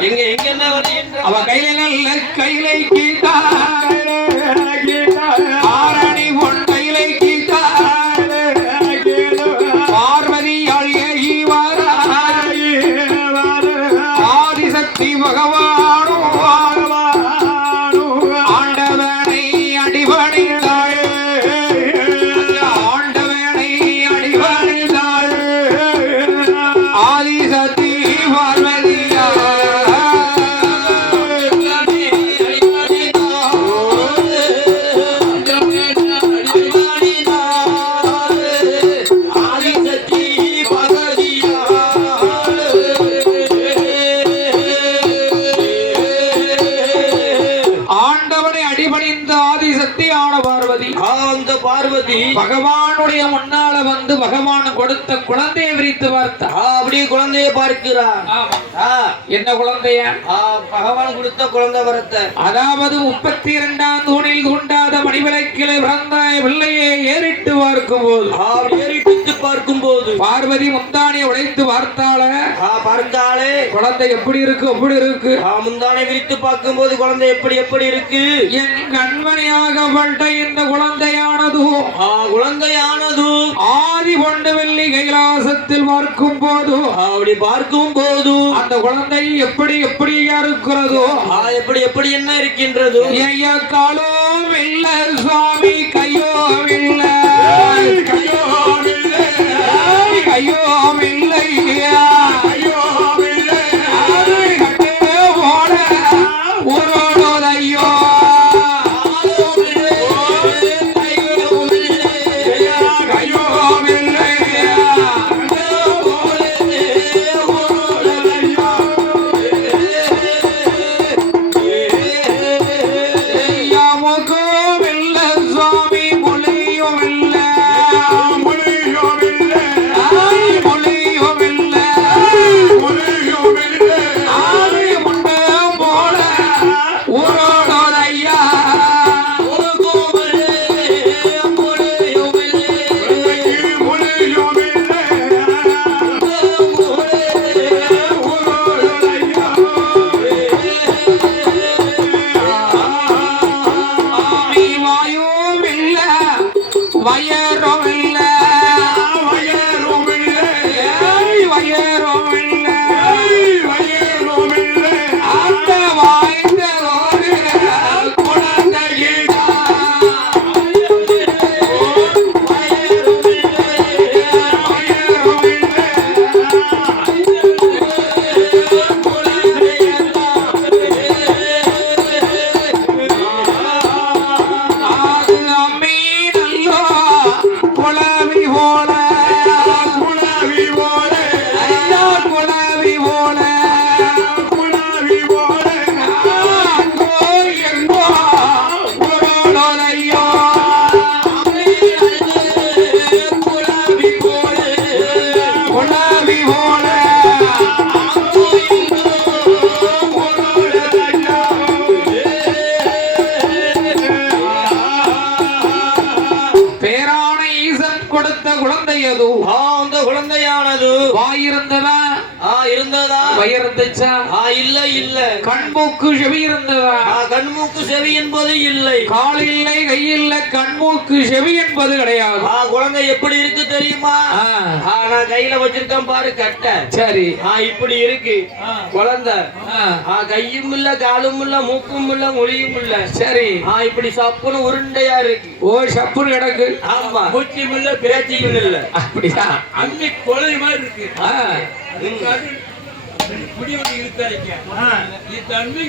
எங்க எங்க என்ன வருகின்ற அவ கையில நல்ல கையிலை பார்வதி பகவானுடைய முன்னால வந்து பகவான் கொடுத்த குழந்தையை விரித்து பார்த்தா அப்படியே குழந்தைய பார்க்கிறார். என்ன குழந்தைய? பகவான் கொடுத்த குழந்தை வரத்தை. அதாவது முப்பத்தி இரண்டாம் தூணில் தூண்டாத மணிவிளக்கிலே பிறந்த பிள்ளையை ஏறிட்டு பார்க்கும் போது ஏறிட்டு பார்க்கும் போது பார்வதி முந்தானியை உடைத்து பார்த்தால பார்த்தாலே குழந்தை எப்படி இருக்கு எப்படி இருக்கு? முந்தானை விரித்து பார்க்கும் போது குழந்தை எப்படி எப்படி இருக்கு? என் கண்மணியாகப்பட்ட இந்த குழந்தையானது ஆ, குழந்தையானது ஆதி கொண்டு வெள்ளி கைலாசத்தில் பார்க்கும் போது ஆ, அப்படி பார்க்கும் போது அந்த குழந்தை எப்படி எப்படியா இருக்கிறதோ எப்படி எப்படி என்ன இருக்கின்றது? ஐயா காலும் இல்ல சுவாமி Why? Uh, கொடுத்த குழந்தை அது. அந்த குழந்தையானது. வாயிருந்ததா? இருந்ததா? வயிறுந்துச்சா ஆ இல்ல இல்ல. கண்மூக்கு செவி இருந்ததா? ஆ, கண்மூக்கு செவி என்பது இல்லை. கால் இல்லை கை இல்லை கண்மூக்கு செவி என்பது கிடையாது. ஆ குழந்தை எப்படி இருக்கு தெரியுமா? நான் கையில வச்சிருக்கேன் பாரு கட்டை. சரி. ஆ இப்படி இருக்கு. குழந்தை. கையும் இல்ல காலும் இல்ல மூக்கும் இல்ல மொழியும் இல்ல. சரி. ஆ இப்படி சப்புன்னு உருண்டையா இருக்கு. ஓ சப்புன்னு கிடக்கு. ஆமா. மூச்சியும் இல்ல பேச்சியும் இல்ல. அப்படியா? அம்மி கொலை மாதிரி இருக்கு. ஆ, அதுக்காக முடி ஒன்று இழுத்தாங்க இது தன்மை